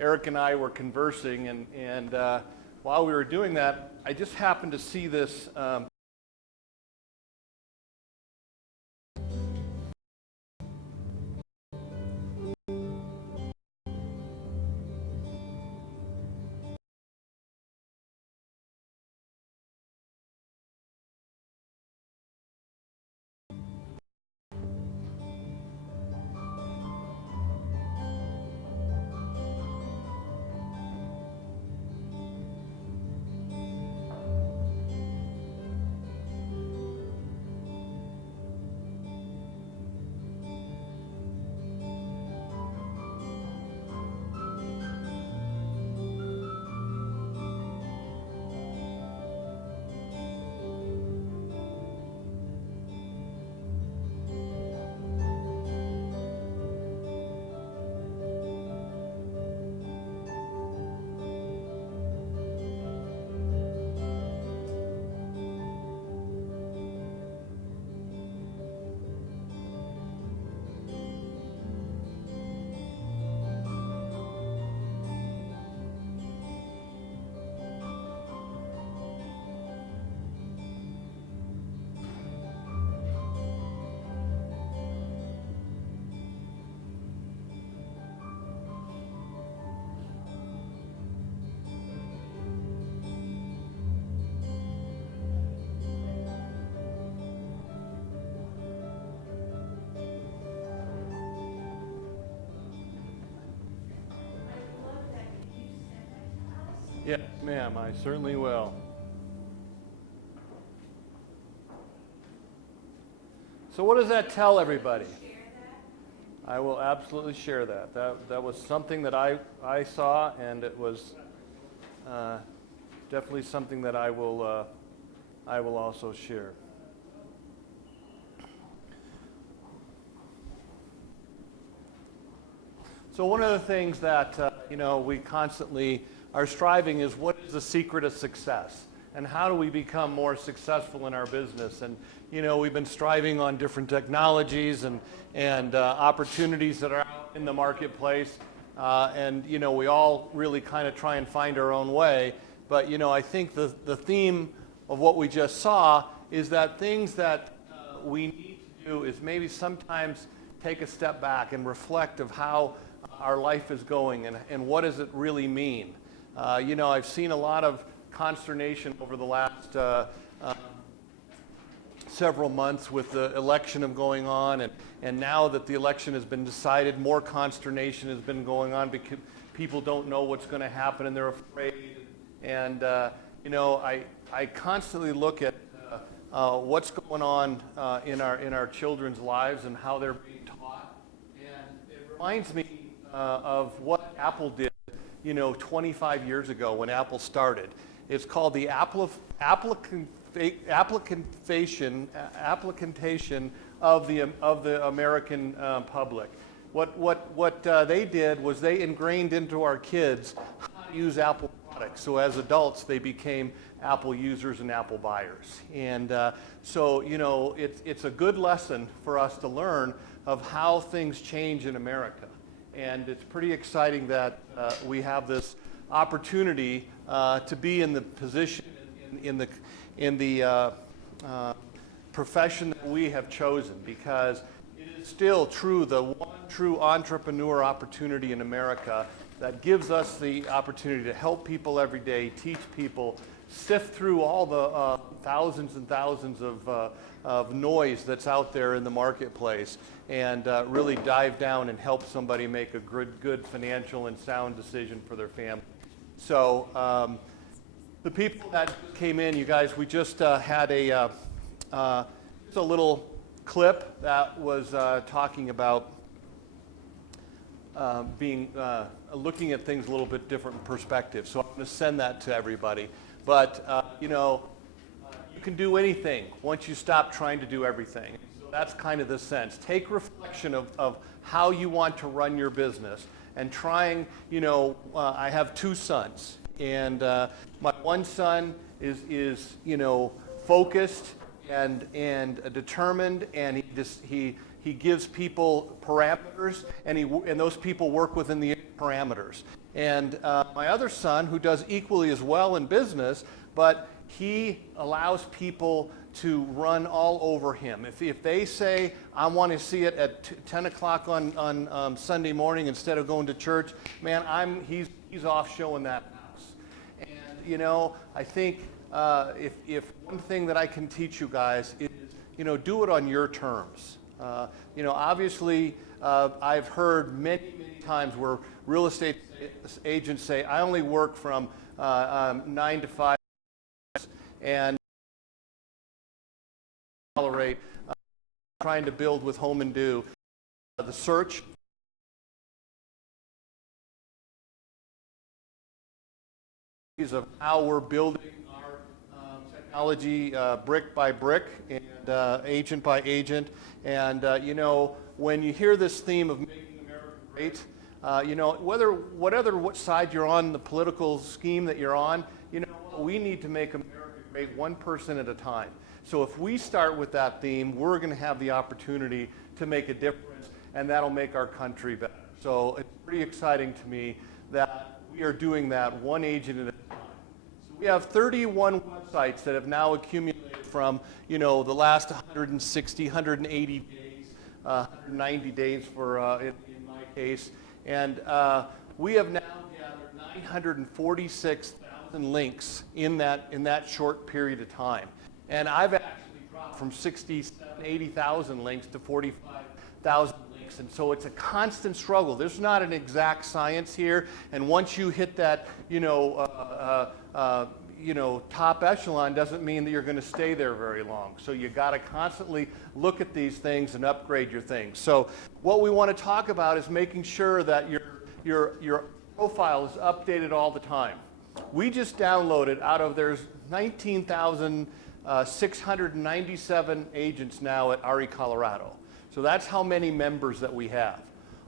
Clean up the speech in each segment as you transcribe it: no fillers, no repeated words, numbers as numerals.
Eric and I were conversing, and while we were doing that, I just happened to see this. Yes, ma'am, I certainly will. So what does that tell everybody? I will absolutely share that. That was something that I saw, and it was definitely something that I will also share. So one of the things that we constantly are striving is, what is the secret of success, and how do we become more successful in our business? And we've been striving on different technologies and opportunities that are out in the marketplace, and we all really kind of try and find our own way. But I think the theme of what we just saw is that things that we need to do is maybe sometimes take a step back and reflect of how our life is going, and what does it really mean. I've seen a lot of consternation over the last several months with the election going on, and now that the election has been decided, more consternation has been going on because people don't know what's going to happen and they're afraid. And I constantly look at what's going on in our children's lives and how they're being taught, and it reminds me of what Apple did 25 years ago when Apple started. It's called the application of the American public. What they did was they ingrained into our kids how to use Apple products. So as adults, they became Apple users and Apple buyers. And so it's a good lesson for us to learn of how things change in America. And it's pretty exciting that we have this opportunity to be in the position, in the profession that we have chosen, because it is still true, the one true entrepreneur opportunity in America that gives us the opportunity to help people every day, teach people, sift through all the thousands and thousands of noise that's out there in the marketplace, and really dive down and help somebody make a good financial and sound decision for their family. So the people that came in, you guys, we just had just a little clip that was talking about looking at things a little bit different perspective. So I'm going to send that to everybody. But you can do anything once you stop trying to do everything. So that's kind of the sense. Take reflection of how you want to run your business, and trying, I have two sons, and my one son is focused and determined, and he gives people parameters, and those people work within the parameters. And my other son, who does equally as well in business, but he allows people to run all over him. If they say, I want to see it at 10 o'clock on Sunday morning instead of going to church, man, he's off showing that house. And, you know, I think if one thing that I can teach you guys is, you know, do it on your terms. You know, obviously, I've heard many times where real estate agents say, I only work from 9 to 5, and tolerate trying to build with home and do. The search of how we're building our technology brick by brick and agent by agent. And you know, when you hear this theme of making America great, you know, what side you're on, the political scheme that you're on, you know, we need to make America great one person at a time. So if we start with that theme, we're going to have the opportunity to make a difference, and that'll make our country better. So it's pretty exciting to me that we are doing that one agent at a time. So we have 31 websites that have now accumulated from, you know, the last 160, 180 days, 190 days for in my case, and we have now gathered 946,000 links in that short period of time. And I've actually dropped from 60,000, 80,000 links to 45,000 links. And so it's a constant struggle. There's not an exact science here. And once you hit that, top echelon, doesn't mean that you're going to stay there very long. So you got to constantly look at these things and upgrade your things. So what we want to talk about is making sure that your profile is updated all the time. We just downloaded there's 19,697 agents now at RE Colorado. So that's how many members that we have.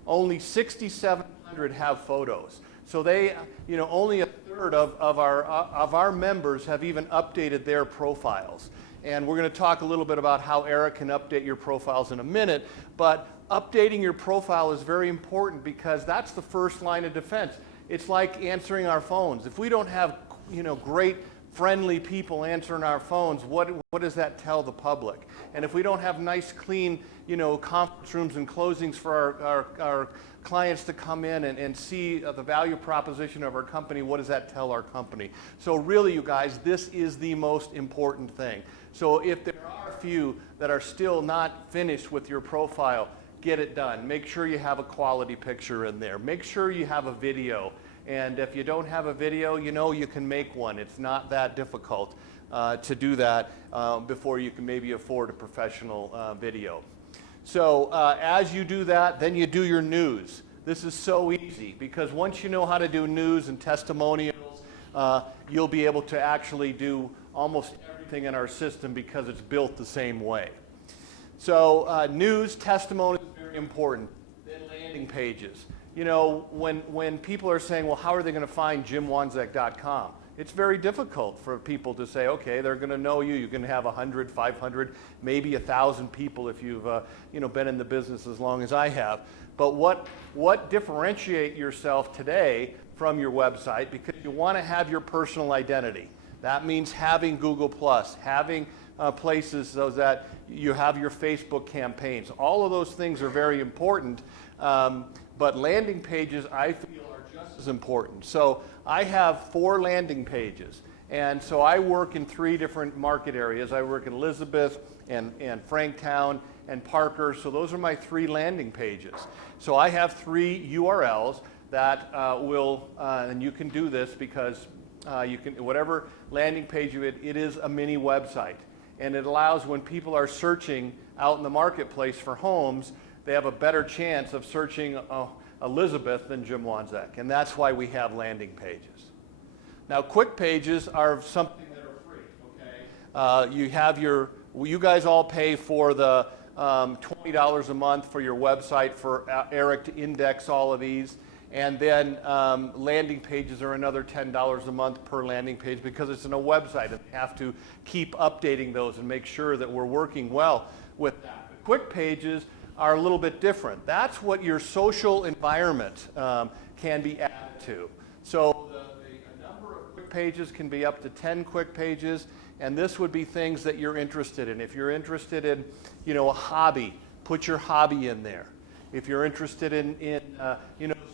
Only 6,700 have photos. So they, you know, only a third of our members have even updated their profiles. And we're going to talk a little bit about how Eric can update your profiles in a minute. But updating your profile is very important because that's the first line of defense. It's like answering our phones. If we don't have, you know, great friendly people answering our phones, what does that tell the public? And if we don't have nice, clean, you know, conference rooms and closings for our clients to come in and see the value proposition of our company, what does that tell our company? So really, you guys, this is the most important thing. So if there are a few that are still not finished with your profile, get it done. Make sure you have a quality picture in there. Make sure you have a video. And if you don't have a video, you know you can make one. It's not that difficult to do that before you can maybe afford a professional video. So as you do that, then you do your news. This is so easy because once you know how to do news and testimonials, you'll be able to actually do almost everything in our system because it's built the same way. So news, testimonials, very important. Then landing pages. You know, when people are saying, well, how are they going to find jimwanzek.com? It's very difficult for people to say, okay, they're going to know you. You're going to have 100, 500, maybe 1,000 people if you've been in the business as long as I have. But what differentiate yourself today from your website? Because you want to have your personal identity. That means having Google+, having places so that you have your Facebook campaigns. All of those things are very important. But landing pages, I feel, are just as important. So I have 4 landing pages. And so I work in 3 different market areas. I work in Elizabeth and Franktown and Parker. So those are my 3 landing pages. So I have 3 URLs that and you can do this because you can, whatever landing page it is a mini website. And it allows when people are searching out in the marketplace for homes, they have a better chance of searching Elizabeth than Jim Wanzek, and that's why we have landing pages. Now, quick pages are something that are free, okay? You guys all pay for the $20 a month for your website for Eric to index all of these, and then landing pages are another $10 a month per landing page because it's in a website, and we have to keep updating those and make sure that we're working well with that. Quick pages are a little bit different. That's what your social environment can be added to. So a number of quick pages can be up to 10 quick pages, and this would be things that you're interested in. If you're interested in, a hobby, put your hobby in there. If you're interested in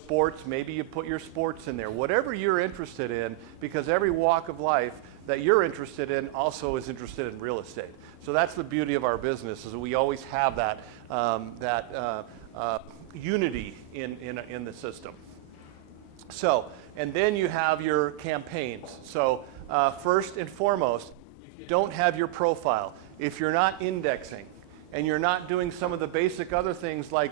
sports, maybe you put your sports in there. Whatever you're interested in, because every walk of life that you're interested in also is interested in real estate. So that's the beauty of our business, is that we always have that unity in the system. So, and then you have your campaigns. So first and foremost, if you don't have your profile, if you're not indexing, and you're not doing some of the basic other things like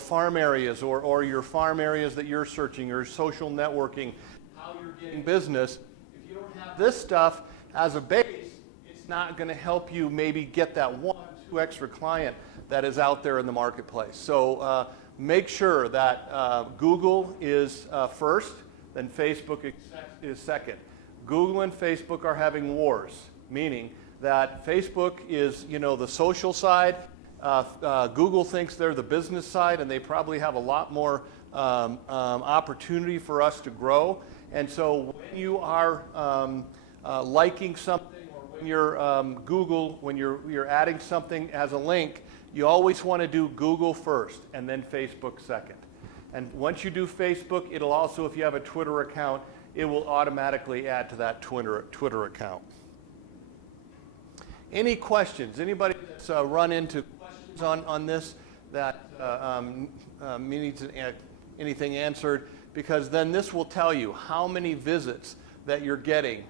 farm areas or your farm areas that you're searching, or social networking, how you're getting business, if you don't have this stuff as a base, it's not going to help you maybe get that 1 or 2 extra client that is out there in the marketplace. So make sure that Google is first, then Facebook is second. Google and Facebook are having wars, meaning that Facebook is, the social side. Google thinks they're the business side, and they probably have a lot more opportunity for us to grow. And so when you are liking something, or when you're Google, when you're adding something as a link, you always want to do Google first and then Facebook second. And once you do Facebook, it'll also, if you have a Twitter account, it will automatically add to that Twitter account. Any questions? Anybody that's run into questions on this that needs anything answered? Because then this will tell you how many visits that you're getting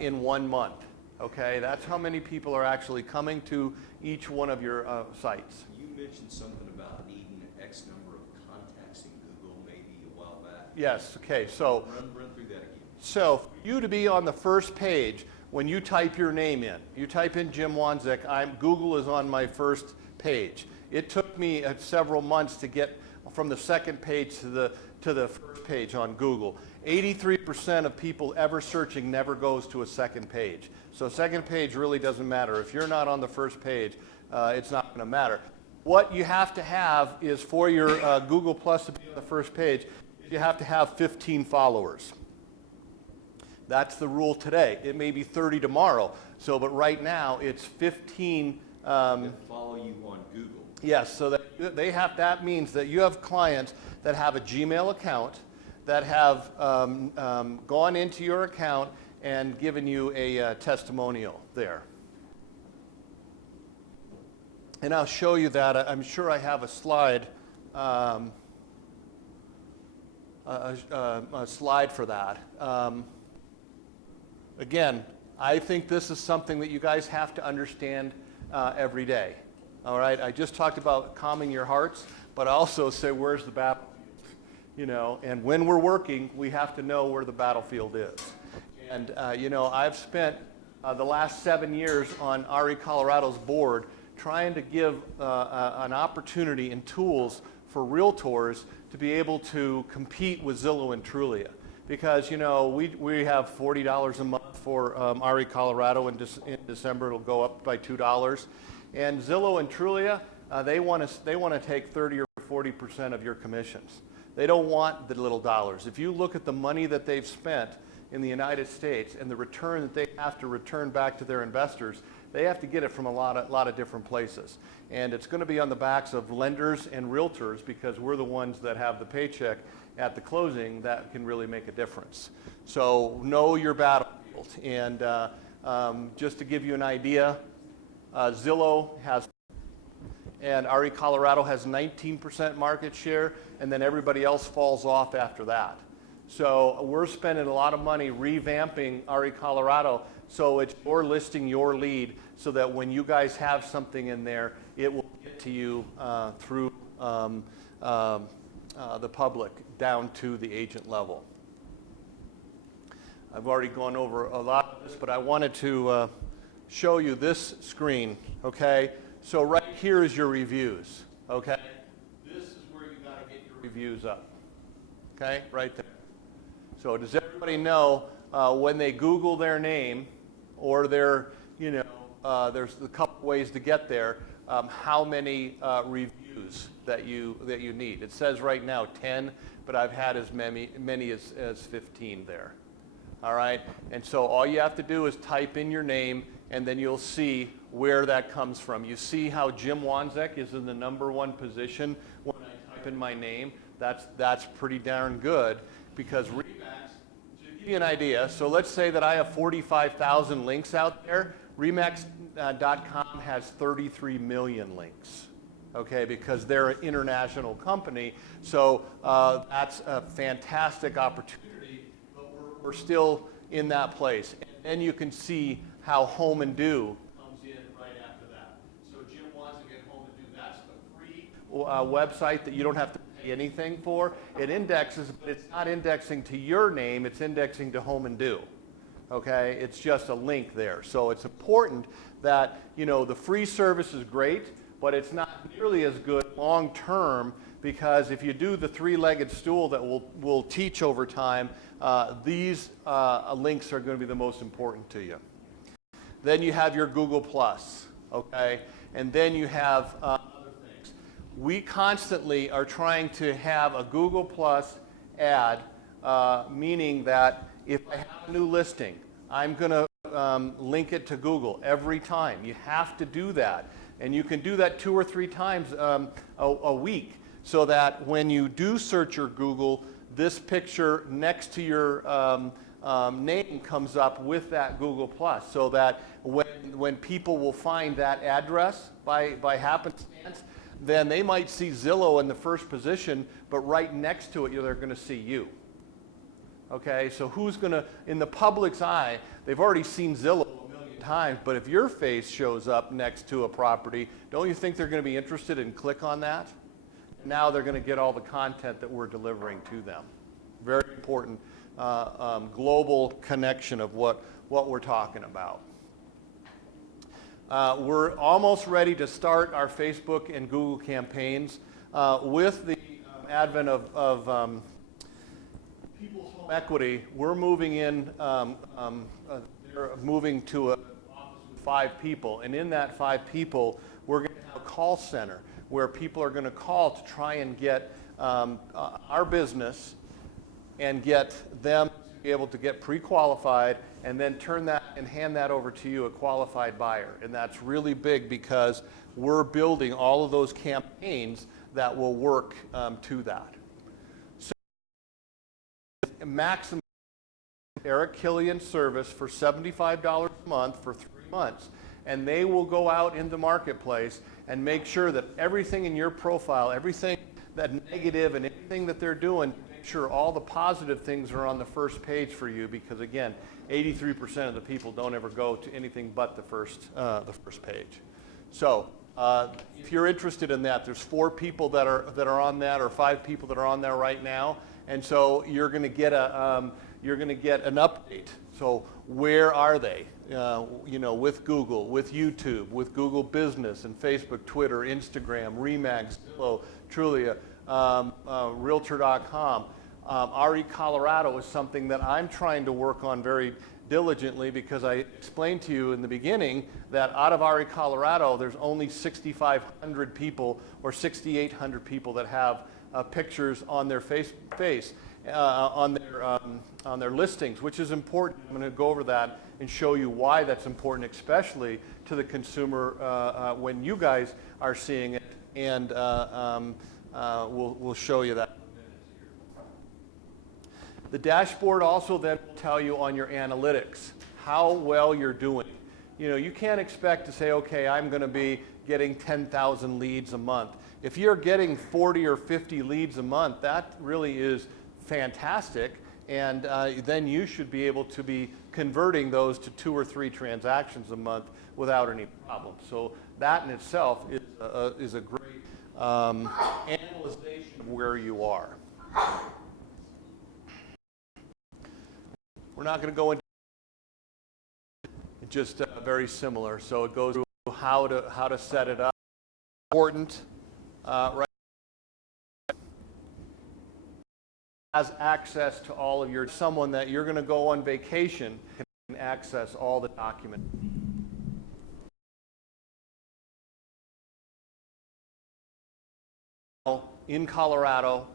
in 1 month. Okay, that's how many people are actually coming to each one of your sites. You mentioned something about needing X number of contacts in Google maybe a while back. Yes. Okay. So run through that again. So for you to be on the first page, when you type your name in, you type in Jim Wanzik, Google is on my first page. It took me several months to get from the second page to the first page on Google. 83% of people ever searching never goes to a second page. So second page really doesn't matter. If you're not on the first page, it's not going to matter. What you have to have is, for your Google Plus to be on the first page, you have to have 15 followers. That's the rule today. It may be 30 tomorrow. So, but right now it's 15. That follow you on Google. Yes. So that means that you have clients that have a Gmail account, that have gone into your account and given you a testimonial there. And I'll show you that. I'm sure I have a slide. A slide for that. Again, I think this is something that you guys have to understand every day. All right, I just talked about calming your hearts, but I also say, where's the battlefield? And when we're working, we have to know where the battlefield is. And I've spent the last 7 years on RE Colorado's board trying to give an opportunity and tools for realtors to be able to compete with Zillow and Trulia. Because, we have $40 a month for RE Colorado. In December, it'll go up by $2. And Zillow and Trulia, they want to take 30 or 40% of your commissions. They don't want the little dollars. If you look at the money that they've spent in the United States and the return that they have to return back to their investors, they have to get it from a lot of different places. And it's going to be on the backs of lenders and realtors, because we're the ones that have the paycheck at the closing that can really make a difference. So know your battlefield. And just to give you an idea, Zillow has, and RE Colorado has 19% market share, and then everybody else falls off after that. So we're spending a lot of money revamping RE Colorado, so it's your listing, your lead, so that when you guys have something in there, it will get to you through the public down to the agent level. I've already gone over a lot of this, but I wanted to show you this screen, okay? So right here is your reviews, okay? This is where you got to get your reviews up, okay? Right there. So does everybody know when they Google their name, or their, there's a couple ways to get there, how many reviews that you need. It says right now 10, but I've had as many as 15 there. All right, and so all you have to do is type in your name, and then you'll see where that comes from. You see how Jim Wanzek is in the #1 position when I type in my name. That's pretty darn good, because Remax, to give you an idea, so let's say that I have 45,000 links out there. Remax.com has 33 million links, okay, because they're an international company. So that's a fantastic opportunity, but we're still in that place. And then you can see how Home and Do comes in right after that. So Jim Wanzek at Home and Do, that's the free website that you don't have to pay anything for. It indexes, but it's not indexing to your name, it's indexing to Home and Do. Okay, it's just a link there. So it's important that, you know, the free service is great, but it's not nearly as good long term, because if you do the three-legged stool that we'll teach over time, these links are going to be the most important to you. Then you have your Google Plus, okay, and then you have other things. We constantly are trying to have a Google Plus ad, meaning that if I have a new listing, I'm going to link it to Google every time. You have to do that. And you can do that 2 or 3 times a week, so that when you do search your Google, this picture next to your name comes up with that Google Plus, so that when people will find that address by happenstance, then they might see Zillow in the first position, but right next to it, they're going to see you. Okay, so who's going to, in the public's eye, they've already seen Zillow a million times, but if your face shows up next to a property, don't you think they're going to be interested and click on that? And now they're going to get all the content that we're delivering to them. Very important global connection of what we're talking about. We're almost ready to start our Facebook and Google campaigns. With the advent of People's Home Equity, we're moving in, they're moving to an office with 5 people, and in that 5 people, we're going to have a call center where people are going to call to try and get our business and get them to be able to get pre-qualified, and then turn that and hand that over to you, a qualified buyer. And that's really big, because we're building all of those campaigns that will work to that. Maximum Eric Killian service for $75 a month for 3 months, and they will go out in the marketplace and make sure that everything in your profile, everything that negative and anything that they're doing, make sure all the positive things are on the first page for you, because again, 83% of the people don't ever go to anything but the first page. So if you're interested in that, there's 4 people that are on that, or 5 people that are on there right now. And so you're going to get an update. So where are they? You know, with Google, with YouTube, with Google Business and Facebook, Twitter, Instagram, Remax, Zillow, Trulia, Realtor.com. RE Colorado is something that I'm trying to work on very diligently, because I explained to you in the beginning that out of RE Colorado, there's only 6,500 people or 6,800 people that have pictures on their on their listings, which is important. I'm going to go over that and show you why that's important, especially to the consumer when you guys are seeing it, and we'll show you that. The dashboard also then will tell you on your analytics how well you're doing. You know, you can't expect to say, okay, I'm going to be getting 10,000 leads a month. If you're getting 40 or 50 leads a month, that really is fantastic, and then you should be able to be converting those to 2 or 3 transactions a month without any problem. So that in itself is a great analyzation of where you are. We're not going to go into it, just very similar. So it goes through how to set it up. Important, right? Has access to all of your, someone that you're going to go on vacation can access all the documents. in Colorado.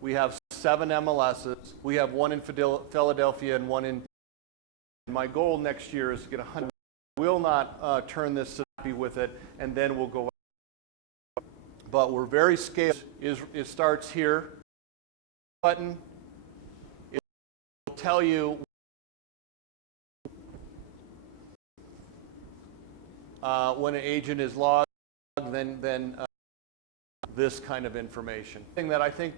We have 7 MLSs. We have 1 in Philadelphia and 1 in. My goal next year is to get 100. We'll not turn this happy with it, and then we'll go. But we're very scaled. It starts here. Button. It will tell you when an agent is logged. Then this kind of information. The thing that I think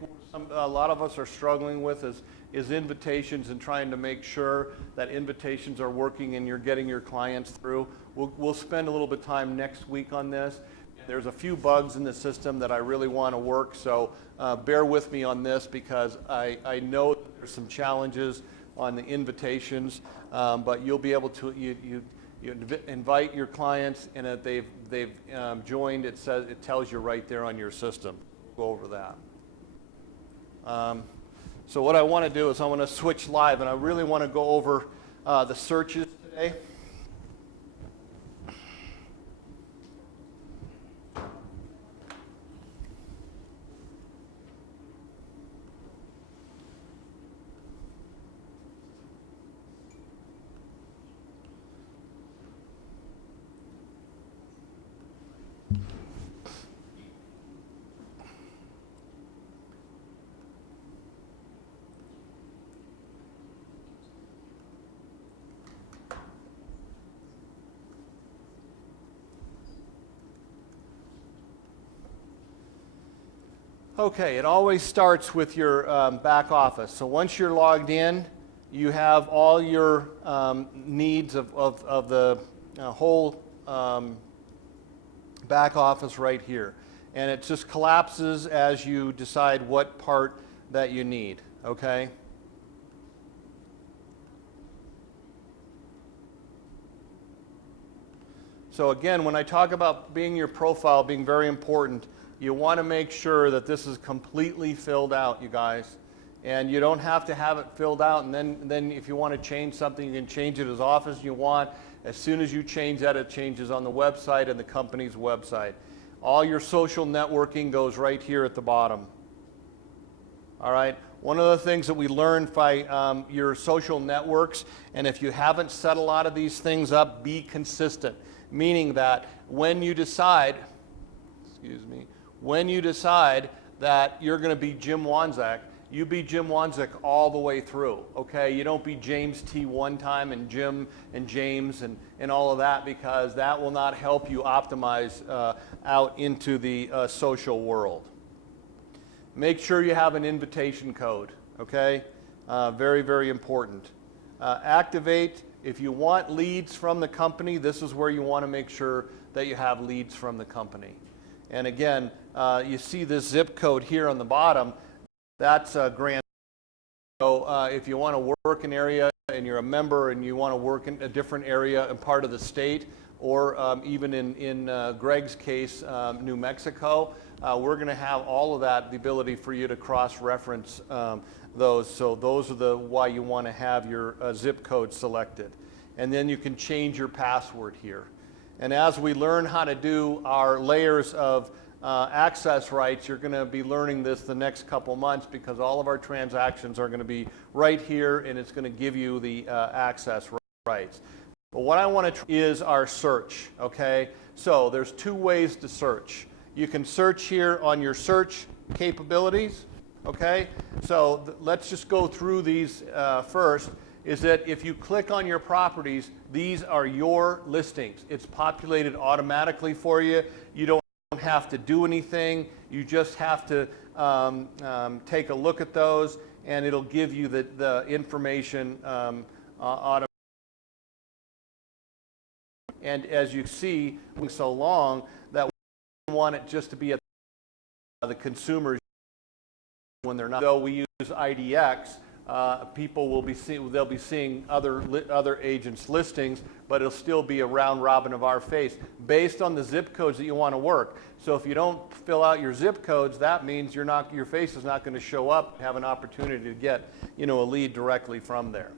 a lot of us are struggling with is invitations and trying to make sure that invitations are working and you're getting your clients through. We'll spend a little bit of time next week on this. There's a few bugs in the system that I really want to work, so bear with me on this because I know there's some challenges on the invitations, but you'll be able to you invite your clients, and if they've joined, it tells you right there on your system. We'll go over that. So what I want to do is I want to switch live, and I really want to go over the searches today. Okay, it always starts with your back office. So once you're logged in, you have all your needs of the whole back office right here. And it just collapses as you decide what part that you need, okay? So again, when I talk about being your profile being very important, you want to make sure that this is completely filled out, you guys. And you don't have to have it filled out, and then if you want to change something, you can change it as often as you want. As soon as you change that, it changes on the website and the company's website. All your social networking goes right here at the bottom. All right? One of the things that we learned by your social networks, and if you haven't set a lot of these things up, be consistent. Meaning that when you decide, when you decide that you're going to be Jim Wanzak, you be Jim Wanzak all the way through, okay? You don't be James T one time and Jim and James and all of that, because that will not help you optimize out into the social world. Make sure you have an invitation code, okay? Very, very important. Activate, if you want leads from the company, this is where you want to make sure that you have leads from the company. And again, you see this zip code here on the bottom. That's a grant. So if you want to work an area and you're a member and you want to work in a different area and part of the state, or even in Greg's case, New Mexico, we're going to have all of that, the ability for you to cross-reference those. So those are why you want to have your zip code selected. And then you can change your password here. And as we learn how to do our layers of access rights, you're going to be learning this the next couple months, because all of our transactions are going to be right here, and it's going to give you the access rights. But what I want to is our search, okay? So there's 2 ways to search. You can search here on your search capabilities, okay? So let's just go through these first. Is that if you click on your properties, these are your listings. It's populated automatically for you. You don't have to do anything. You just have to take a look at those, and it'll give you the information automatically. And as you see, so long that we want it just to be at the consumers when they're not. Though we use IDX, people will be they'll be seeing other agents' listings, but it'll still be a round robin of our face based on the zip codes that you want to work. So if you don't fill out your zip codes, that means your face is not going to show up, have an opportunity to get a lead directly from there.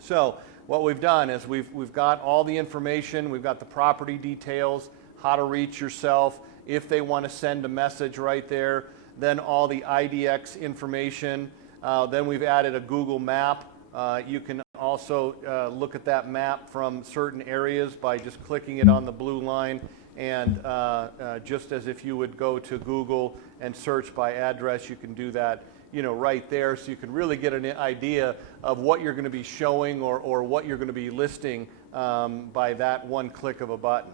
So what we've done is we've got all the information, we've got the property details, how to reach yourself, if they want to send a message right there. Then all the IDX information. Then we've added a Google map. You can also look at that map from certain areas by just clicking it on the blue line, and just as if you would go to Google and search by address, you can do that, you know, right there, so you can really get an idea of what you're going to be showing or what you're going to be listing by that one click of a button.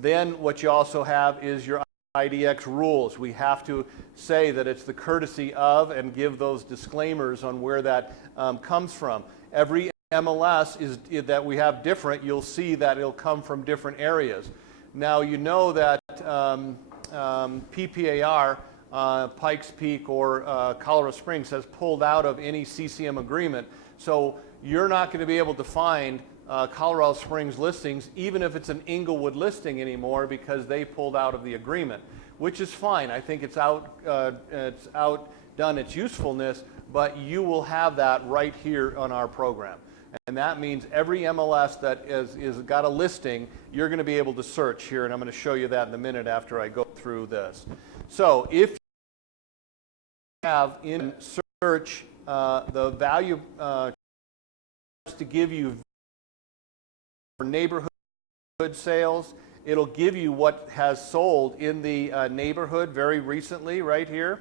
Then what you also have is your IDX rules. We have to say that it's the courtesy of and give those disclaimers on where that comes from. Every MLS is that we have different, you'll see that it'll come from different areas. Now you know that PPAR, Pikes Peak or Colorado Springs has pulled out of any CCM agreement, so you're not going to be able to find Colorado Springs listings even if it's an Inglewood listing anymore, because they pulled out of the agreement, which is fine. I think it's outdone its usefulness, but you will have that right here on our program. And that means every MLS that is got a listing, you're going to be able to search here, and I'm going to show you that in a minute after I go through this. So if you have in search the value to give you for neighborhood sales, it'll give you what has sold in the neighborhood very recently right here.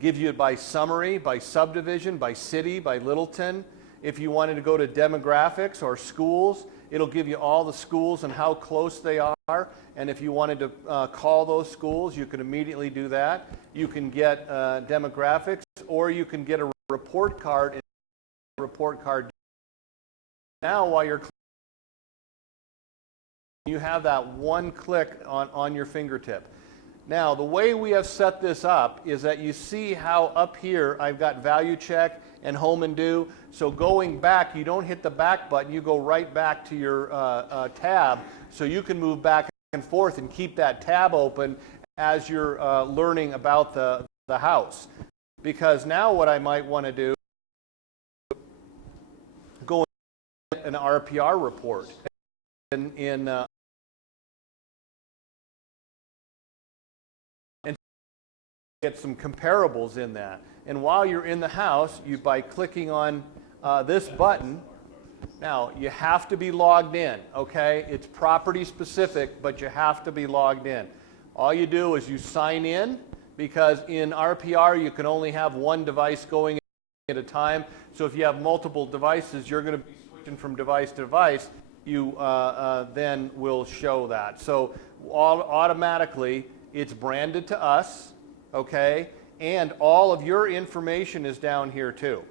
Gives you it by summary, by subdivision, by city, by Littleton. If you wanted to go to demographics or schools, it'll give you all the schools and how close they are. And if you wanted to call those schools, you can immediately do that. You can get demographics, or you can get a report card. Now, while you have that one click on your fingertip. Now, the way we have set this up is that you see how up here I've got value check and home and do. So going back, you don't hit the back button, you go right back to your tab, so you can move back and forth and keep that tab open as you're learning about the house. Because now what I might want to do, go and an RPR report and get some comparables in that. And while you're in the house, by clicking on this button, now you have to be logged in, okay? It's property specific, but you have to be logged in. All you do is you sign in, because in RPR you can only have one device going at a time. So if you have multiple devices, you're going to be switching from device to device. You then will show that. So automatically it's branded to us. Okay, and all of your information is down here too.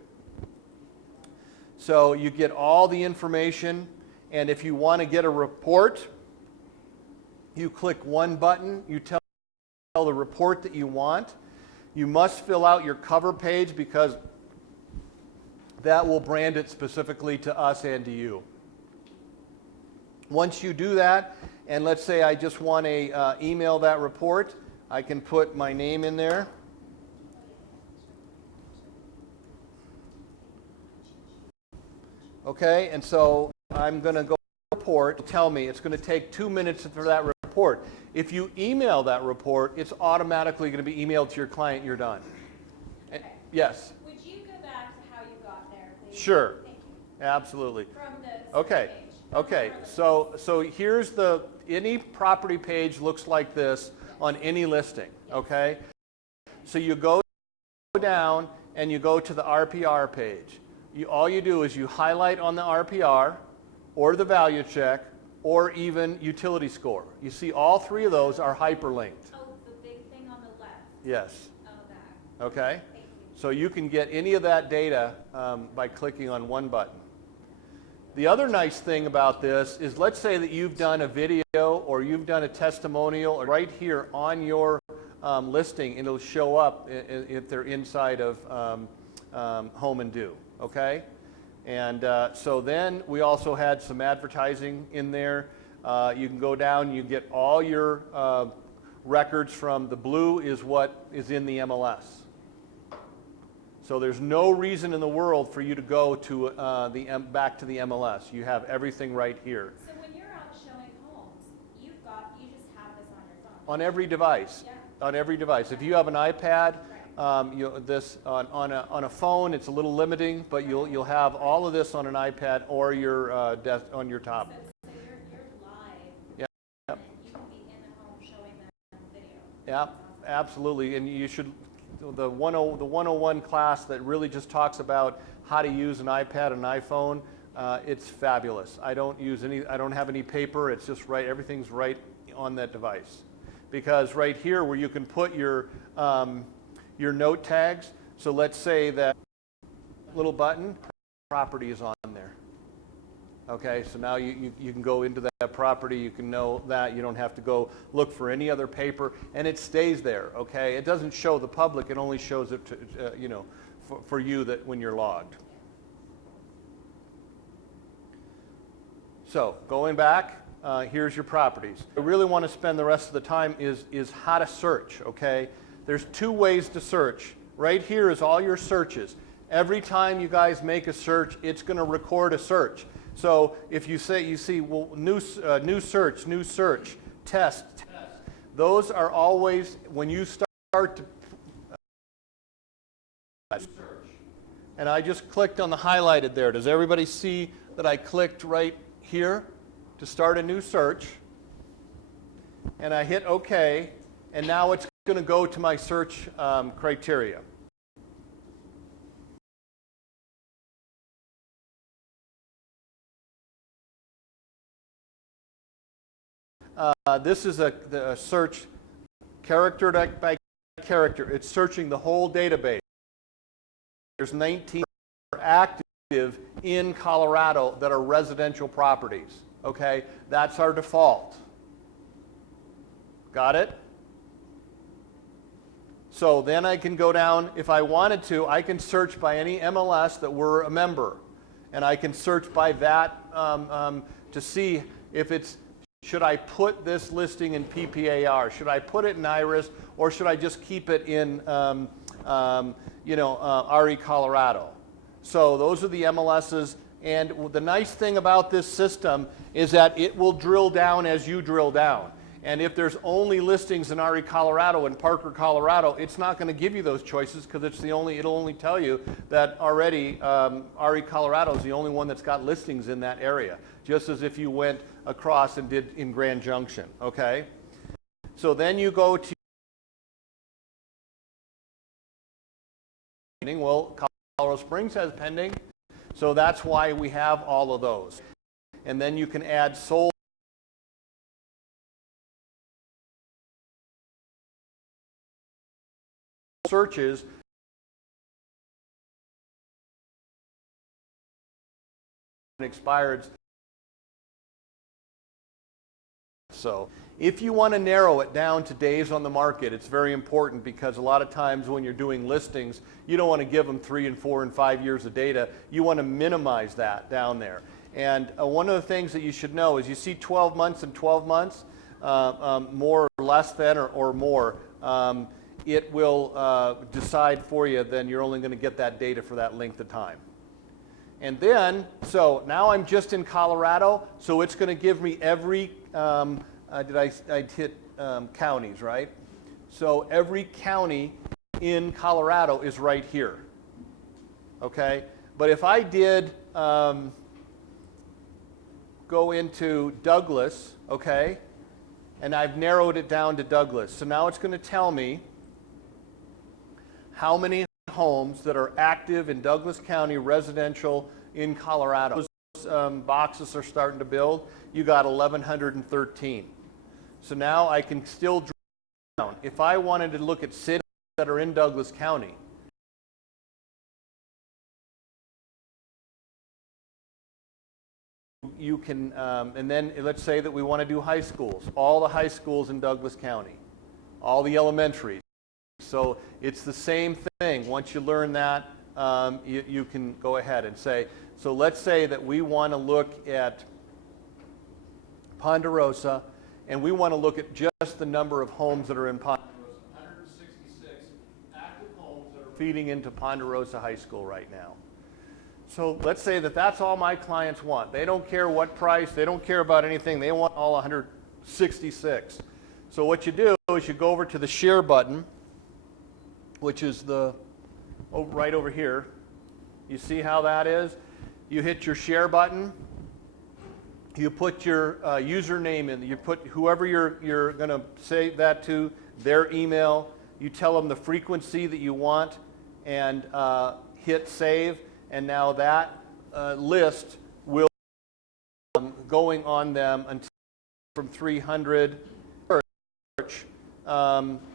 So you get all the information, and if you want to get a report, you click one button, you tell the report that you want. You must fill out your cover page, because that will brand it specifically to us and to you. Once you do that, and let's say I just want to email that report, I can put my name in there. Okay, and so I'm going to go report. Tell me it's going to take 2 minutes for that report. If you email that report, it's automatically going to be emailed to your client. You're done. Okay. Yes. Would you go back to how you got there, please? Sure. Thank you. Absolutely. From the Okay. page. Okay. So here's any property page looks like this on any listing. Okay. So you go down and you go to the RPR page. All you do is you highlight on the RPR or the value check or even utility score. You see all three of those are hyperlinked. Oh, the big thing on the left. Yes. Oh, that. Okay. Thank you. So you can get any of that data by clicking on one button. The other nice thing about this is, let's say that you've done a video or you've done a testimonial right here on your listing, and it'll show up if they're inside of Home and Do, okay? And so then we also had some advertising in there. You can go down, you get all your records from the blue is what is in the MLS. So there's no reason in the world for you to go to back to the MLS. You have everything right here. So when you're out showing homes, you just have On every device. Yeah. On every device. If you have an iPad, this on a phone, it's a little limiting, but you'll have all of this on an iPad or your on your tablet. So you're live. Yeah. And you can be in the home showing them video. Yeah, absolutely. And you should, the 101 class that really just talks about how to use an iPad and an iPhone, it's fabulous. I don't have any paper. It's just right, everything's right on that device. Because right here where you can put your note tags, so let's say that little button, property is on there. Okay, so now you can go into that property, you can know that, you don't have to go look for any other paper, and it stays there, okay? It doesn't show the public, it only shows it to, for you that when you're logged. So, going back, here's your properties. I really want to spend the rest of the time is how to search, okay? There's two ways to search. Right here is all your searches. Every time you guys make a search, it's going to record a search. So if you see, well, new search, test, those are always, when you start to search. And I just clicked on the highlighted there. Does everybody see that I clicked right here to start a new search? And I hit OK, and now it's going to go to my search criteria. This is a search character by character. It's searching the whole database. There's 19 that are active in Colorado that are residential properties. Okay, that's our default. Got it? So then I can go down, if I wanted to, I can search by any MLS that we're a member. And I can search by that to see if it's, should I put this listing in PPAR? Should I put it in IRIS? Or should I just keep it in RE Colorado? So those are the MLSs. And the nice thing about this system is that it will drill down as you drill down. And if there's only listings in RE Colorado and Parker, Colorado, it's not going to give you those choices because it'll only tell you that already RE Colorado is the only one that's got listings in that area, just as if you went across and did in Grand Junction, okay? So then you go to, well, Colorado Springs has pending, so that's why we have all of those. And then you can add sold searches expired. So if you want to narrow it down to days on the market, it's very important because a lot of times when you're doing listings, you don't want to give them 3 and 4 and 5 years of data. You want to minimize that down there. And one of the things that you should know is you see 12 months and 12 months, more or less than or more, it will decide for you, then you're only going to get that data for that length of time. And then, so now I'm just in Colorado, so it's going to give me every, I hit counties, right? So every county in Colorado is right here, okay? But if I did go into Douglas, okay, and I've narrowed it down to Douglas, so now it's going to tell me how many homes that are active in Douglas County residential in Colorado. Those boxes are starting to build. You got 1,113. So now I can still drill down. If I wanted to look at cities that are in Douglas County, you can, and then let's say that we want to do high schools. All the high schools in Douglas County, all the elementaries. So it's the same thing. Once you learn that, you can go ahead and say, so let's say that we want to look at Ponderosa, and we want to look at just the number of homes that are in Ponderosa. 166 active homes that are feeding into Ponderosa High School right now. So let's say that that's all my clients want. They don't care what price, they don't care about anything, they want all 166. So what you do is you go over to the share button, which is right over here. You see how that is? You hit your share button. You put your username in. You put whoever you're going to save that to, their email. You tell them the frequency that you want, and hit save. And now that list will be going on them until from 300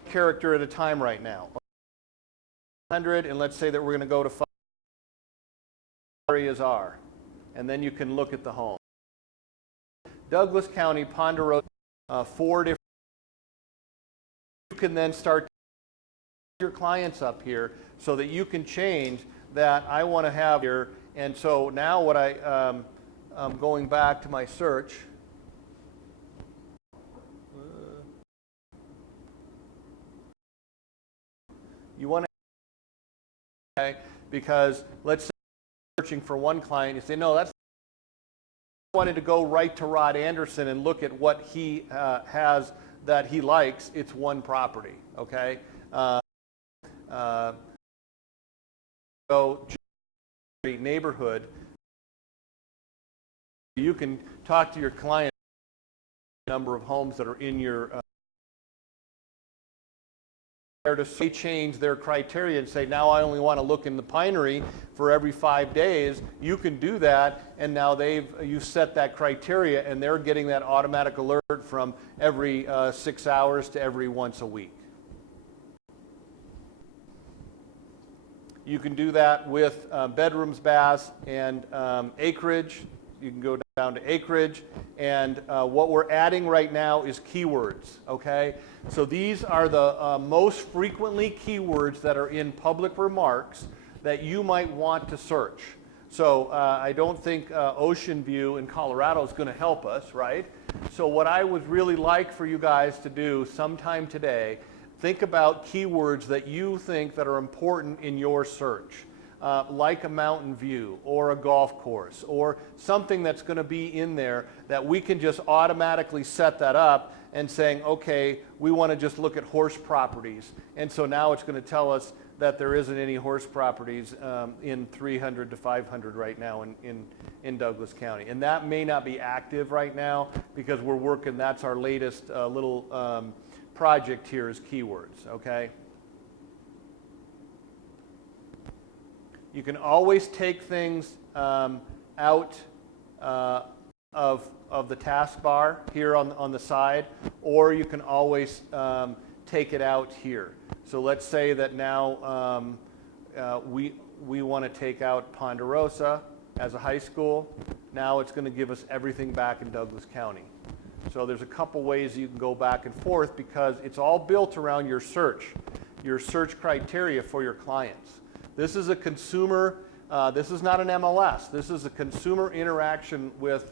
character at a time right now. 100, and let's say that we're going to go to 5 areas are, and then you can look at the home. Douglas County, Ponderosa, 4 different. You can then start your clients up here so that you can change that I want to have here. And so now what I'm going back to my search. You want to, okay, because let's say you're searching for one client, you say, no, that's, I wanted to go right to Rod Anderson and look at what he has that he likes. It's one property, okay? So neighborhood, you can talk to your client number of homes that are in your to change their criteria and say, now I only want to look in the Pinery for every 5 days. You can do that, and now you set that criteria, and they're getting that automatic alert from every 6 hours to every once a week. You can do that with bedrooms, baths, and acreage. You can go down to acreage, and what we're adding right now is keywords, okay? So these are the most frequently keywords that are in public remarks that you might want to search. So I don't think Ocean View in Colorado is going to help us, right? So what I would really like for you guys to do sometime today, think about keywords that you think that are important in your search. Like a mountain view or a golf course or something that's going to be in there that we can just automatically set that up and saying, okay, we want to just look at horse properties. And so now it's going to tell us that there isn't any horse properties in 300 to 500 right now in Douglas County. And that may not be active right now because we're working, that's our latest little project here is keywords, okay? You can always take things out of the taskbar here on the side, or you can always take it out here. So let's say that now we want to take out Ponderosa as a high school. Now it's going to give us everything back in Douglas County. So there's a couple ways you can go back and forth because it's all built around your search criteria for your clients. This is a consumer, this is not an MLS. This is a consumer interaction with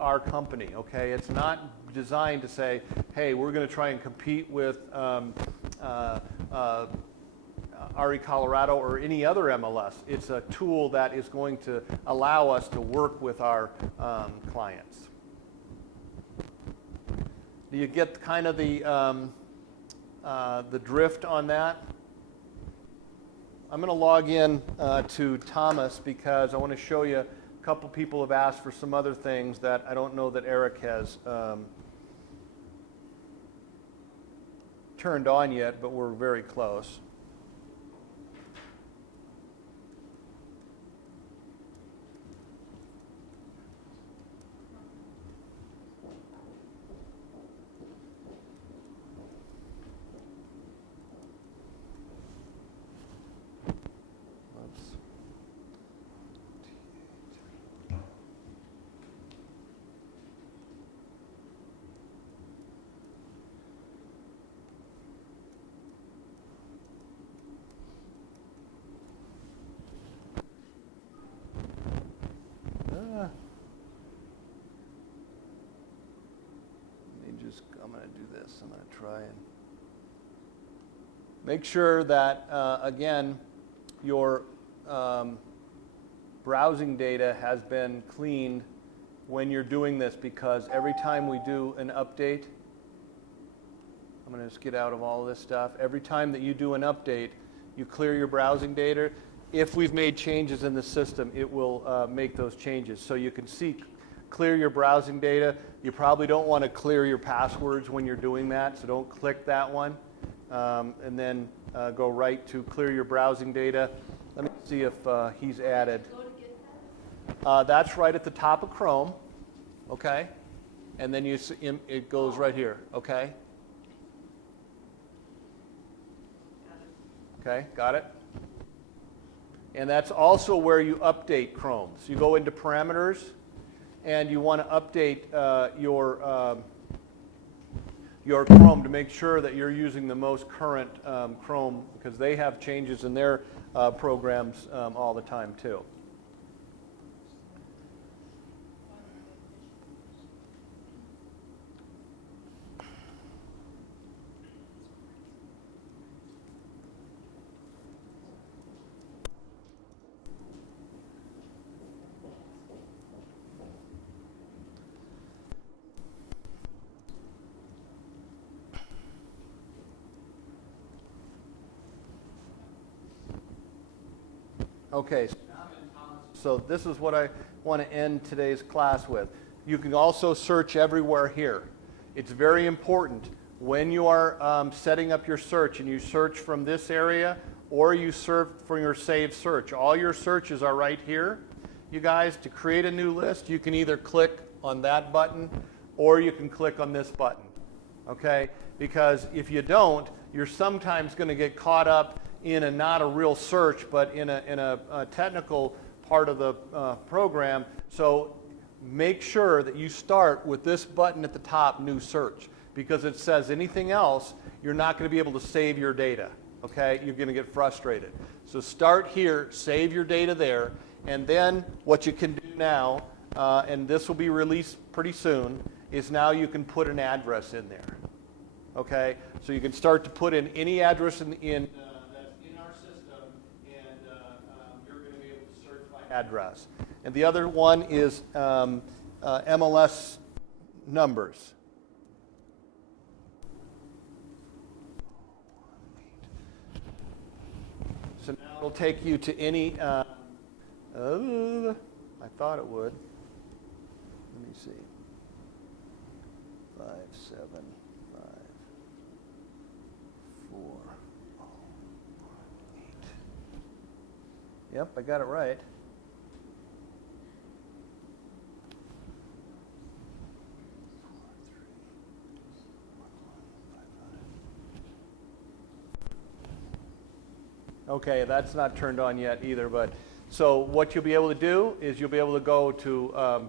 our company, okay? It's not designed to say, hey, we're going to try and compete with RE Colorado or any other MLS. It's a tool that is going to allow us to work with our clients. Do you get kind of the drift on that? I'm going to log in to Thomas because I want to show you a couple people have asked for some other things that I don't know that Eric has turned on yet, but we're very close. I'm going to do this. I'm going to try and make sure that, again, your browsing data has been cleaned when you're doing this because every time we do an update, I'm going to just get out of all of this stuff. Every time that you do an update, you clear your browsing data. If we've made changes in the system, it will make those changes. So you can see, clear your browsing data. You probably don't want to clear your passwords when you're doing that, so don't click that one. And then go right to clear your browsing data. Let me see if he's added. That's right at the top of Chrome, okay? And then you see, it goes right here, okay? Okay, got it? And that's also where you update Chrome. So you go into parameters, and you want to update your Chrome to make sure that you're using the most current Chrome, because they have changes in their programs all the time too. Okay, so this is what I want to end today's class with. You can also search everywhere here. It's very important when you are setting up your search and you search from this area or you search for your saved search. All your searches are right here. You guys, to create a new list, you can either click on that button or you can click on this button, okay? Because if you don't, you're sometimes going to get caught up in a not a real search, but in a technical part of the program. So make sure that you start with this button at the top, New Search, because it says anything else, you're not going to be able to save your data, okay? You're going to get frustrated. So start here, save your data there, and then what you can do now, and this will be released pretty soon, is now you can put an address in there, okay? So you can start to put in any address in address. And the other one is MLS numbers. So now it'll take you to any, I thought it would. Let me see. 5, 7, 5, 4, 8. Yep, I got it right. Okay, that's not turned on yet either, but so what you'll be able to do is you'll be able to go to,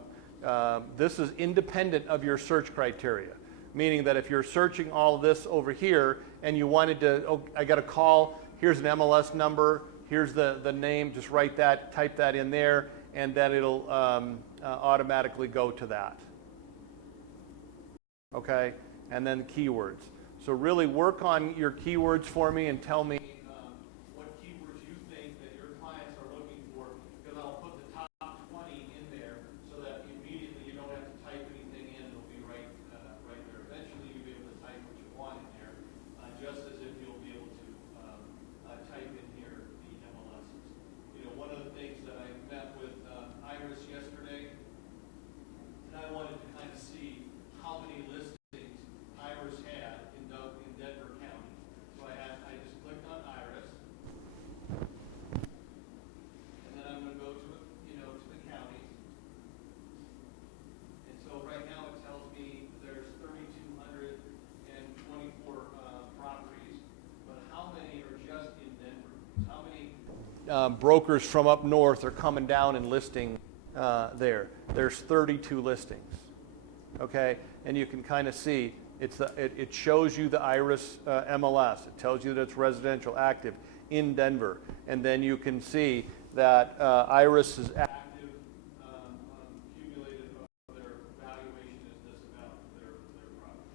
this is independent of your search criteria, meaning that if you're searching all of this over here and you wanted to, oh, I got a call, here's an MLS number, here's the name, just write that, type that in there, and then it'll automatically go to that. Okay, and then keywords. So really work on your keywords for me and tell me brokers from up north are coming down and listing there. There's 32 listings, okay? And you can kind of see, it shows you the IRIS MLS. It tells you that it's residential active in Denver. And then you can see that IRIS is active, cumulative of their valuation is this amount of their property.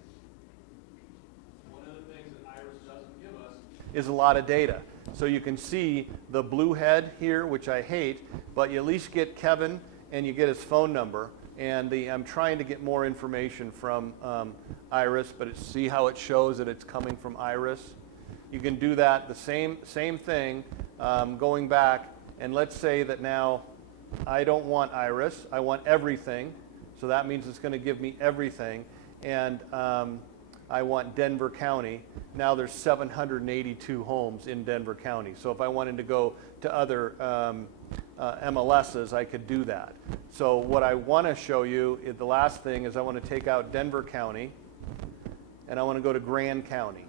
One of the things that IRIS doesn't give us is a lot of data. So you can see the blue head here, which I hate, but you at least get Kevin and you get his phone number. And I'm trying to get more information from Iris, but see how it shows that it's coming from Iris? You can do that, the same thing, going back, and let's say that now I don't want Iris, I want everything, so that means it's going to give me everything, and I want Denver County. Now there's 782 homes in Denver County, so if I wanted to go to other MLSs, I could do that. So what I want to show you, the last thing is I want to take out Denver County, and I want to go to Grand County.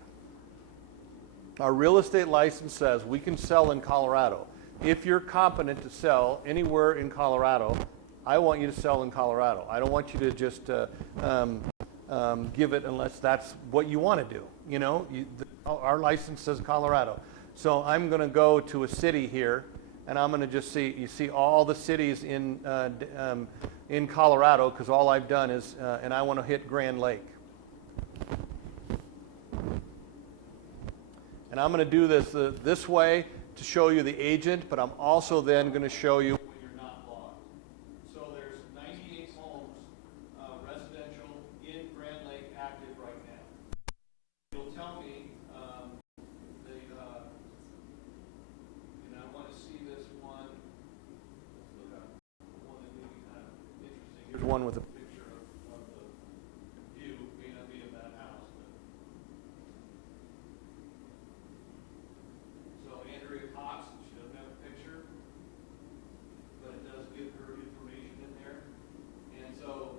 Our real estate license says we can sell in Colorado. If you're competent to sell anywhere in Colorado, I want you to sell in Colorado. I don't want you to just give it unless that's what you want to do. You know, our license says Colorado. So I'm going to go to a city here, and I'm going to just see, you see all the cities in Colorado, because all I've done is, and I want to hit Grand Lake. And I'm going to do this way to show you the agent, but I'm also then going to show you when you're not logged. So there's 98 homes, residential, in Grand Lake active right now. It'll tell me, and I want to see this one. Let's look up one that may be kind of interesting. Here's one with a picture of the view. May not be of that house, but. So Andrea Cox, she doesn't have a picture, but it does give her information in there. And so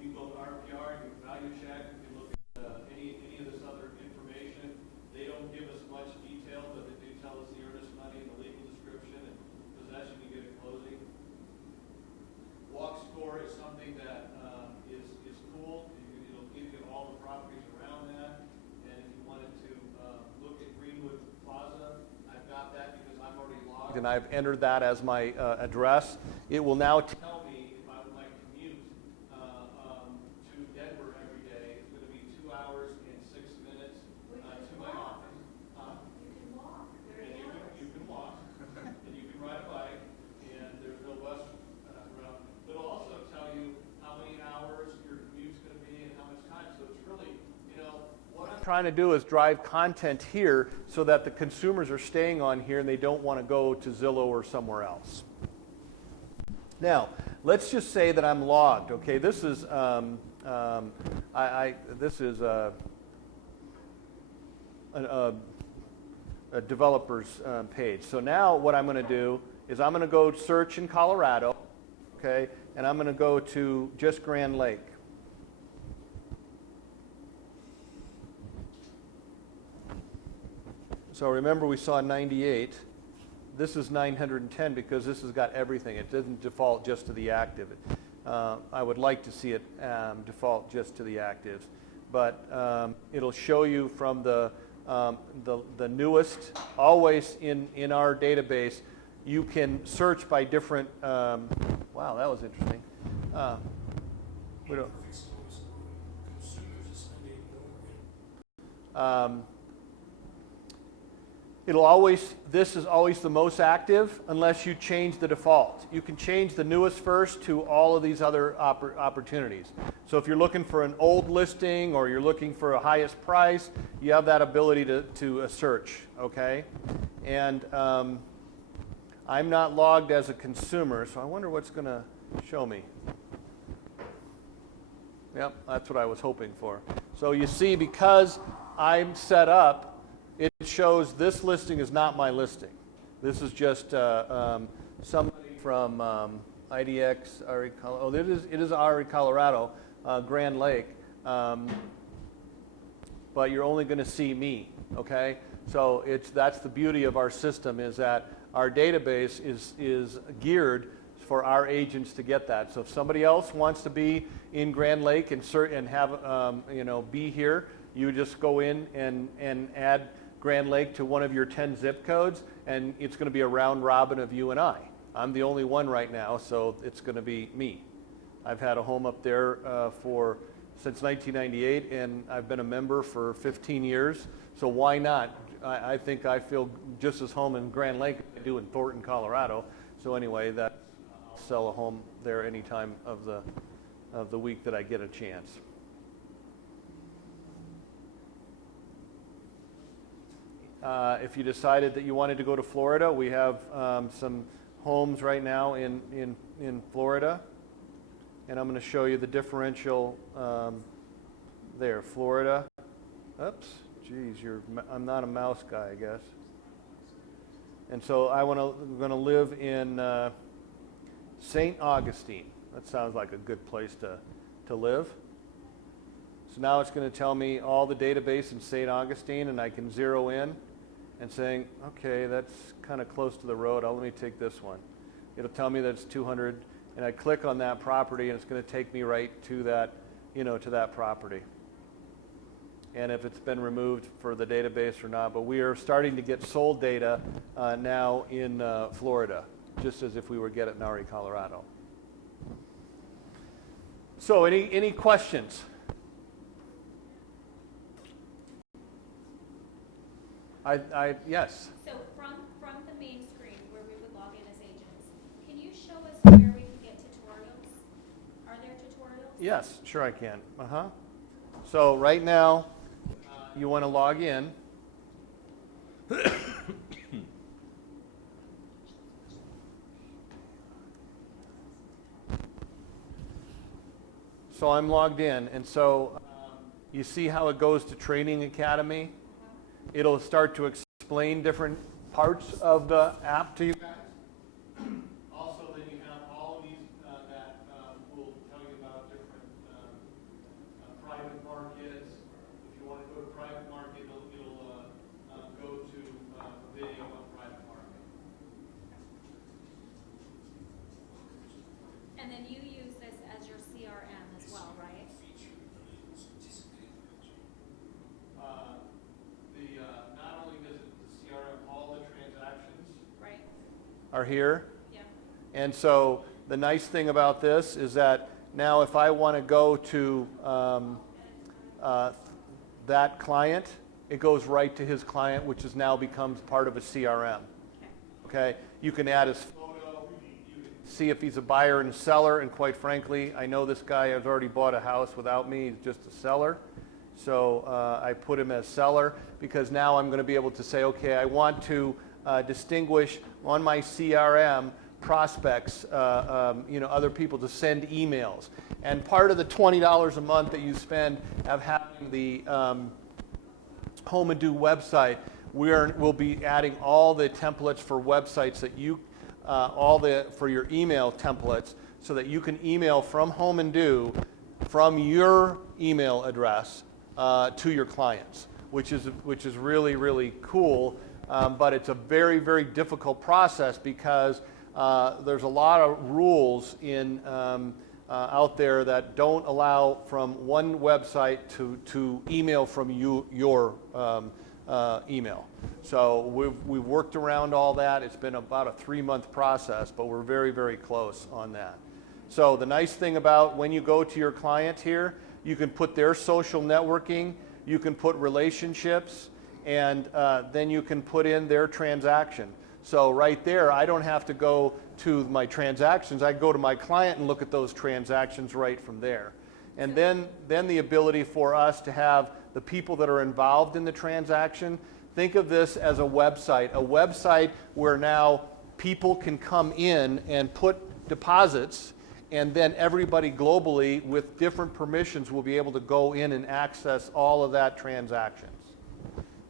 you go to RPR, you can value check, you can look at any of this other information. They don't give us much detail, but they do tell us the earnest money and the legal description and possession you get at closing. Walk score is something that is cool. It'll give you all the properties around that. And if you wanted to look at Greenwood Plaza, I've got that because I'm already logged and I've entered that as my address. It will now tell me if I would like to commute to Denver every day. It's going to be 2 hours and 6 minutes to my office. You can walk. And you can walk, and you can ride a bike, and there's no bus around. But it'll also tell you how many hours your commute's going to be and how much time. So it's really, you know, what I'm trying to do is drive content here so that the consumers are staying on here and they don't want to go to Zillow or somewhere else. Now, let's just say that I'm logged. Okay, this is this is a developer's page. So now what I'm going to do is I'm going to go search in Colorado, okay, and I'm going to go to just Grand Lake. So remember we saw 98. This is 910 because this has got everything. It doesn't default just to the active. I would like to see it default just to the actives, but it'll show you from the newest. Always in our database, you can search by different. Wow, that was interesting. We don't. This is always the most active unless you change the default. You can change the newest first to all of these other opportunities. So if you're looking for an old listing or you're looking for a highest price, you have that ability to search, okay? And I'm not logged as a consumer, so I wonder what's going to show me. Yep, that's what I was hoping for. So you see, because I'm set up, it shows this listing is not my listing. This is just somebody from IDX, RE, Colorado. Oh, it is RE, Colorado, Grand Lake. But you're only going to see me, okay? So that's the beauty of our system, is that our database is geared for our agents to get that. So if somebody else wants to be in Grand Lake and have be here, you just go in and add Grand Lake to one of your 10 zip codes, and it's going to be a round robin of you and I. I'm the only one right now, so it's going to be me. I've had a home up there since 1998, and I've been a member for 15 years, so why not? I think I feel just as home in Grand Lake as I do in Thornton, Colorado. So anyway, I'll sell a home there any time of the week that I get a chance. If you decided that you wanted to go to Florida, we have some homes right now in Florida. And I'm going to show you the differential there, Florida. Oops, geez, I'm not a mouse guy, I guess. And so I'm going to live in St. Augustine. That sounds like a good place to live. So now it's going to tell me all the database in St. Augustine, and I can zero in and saying, okay, that's kind of close to the road. Let me take this one. It'll tell me that it's 200, and I click on that property, and it's going to take me right to that, to that property. And if it's been removed for the database or not. But we are starting to get sold data now in Florida, just as if we were getting it in Nari, Colorado. So any questions? Yes. So from the main screen where we would log in as agents, can you show us where we can get tutorials? Are there tutorials? Yes, sure I can. So right now, you want to log in. So I'm logged in, and so you see how it goes to Training Academy? It'll start to explain different parts of the app to you guys. Also, then you have all of these that will tell you about different private markets. If you want to go to private market, it'll go to video on private market. And then you use this as your CRM as well, right? Not only does the CRM, all the transactions Right. are here. Yeah. And so the nice thing about this is that now if I want to go to that client, it goes right to his client, which is now becomes part of a CRM. Okay? You can add his photo, you can see if he's a buyer and a seller, and quite frankly, I know this guy has already bought a house without me, he's just a seller. So I put him as seller because now I'm going to be able to say, okay, I want to distinguish on my CRM prospects, other people to send emails. And part of the $20 a month that you spend of having the Home and Do website, we'll be adding all the templates for websites that you, for your email templates, so that you can email from Home and Do from your email address to your clients, which is really, really cool. But it's a very, very difficult process because there's a lot of rules in out there that don't allow from one website to email from your email. So we've worked around all that. It's been about a 3-month process, but we're very, very close on that. So the nice thing about when you go to your client here, you can put their social networking, you can put relationships, and then you can put in their transaction. So right there, I don't have to go to my transactions. I go to my client and look at those transactions right from there. And then the ability for us to have the people that are involved in the transaction, think of this as a website where now people can come in and put deposits, and then everybody globally with different permissions will be able to go in and access all of that transactions.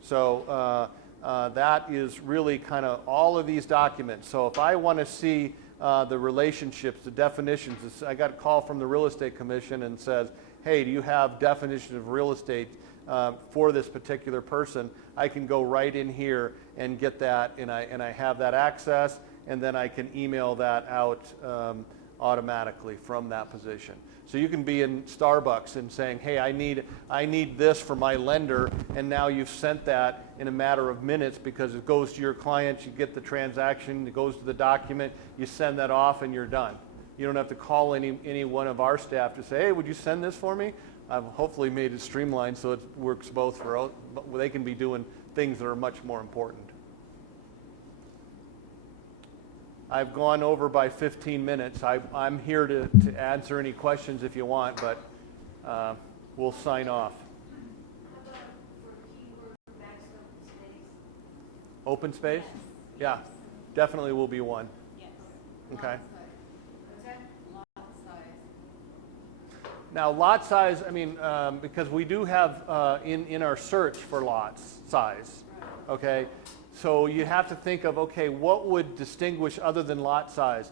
So that is really kind of all of these documents. So if I want to see the relationships, the definitions, I got a call from the Real Estate Commission and says, hey, do you have definition of real estate for this particular person? I can go right in here and get that, and I have that access, and then I can email that out automatically from that position. So you can be in Starbucks and saying, hey, I need this for my lender, and now you've sent that in a matter of minutes because it goes to your client, you get the transaction, it goes to the document, you send that off, and you're done. You don't have to call any one of our staff to say, hey, would you send this for me? I've hopefully made it streamlined so it works both for, but they can be doing things that are much more important. I've gone over by 15 minutes. I'm here to answer any questions if you want, but we'll sign off. How about for keyword maximum space? Open space? Yes. Yeah, definitely will be one. Yes. Okay. What's that? Lot size. Now, lot size, I mean, because we do have in our search for lots size, okay? So you have to think of, okay, what would distinguish other than lot size?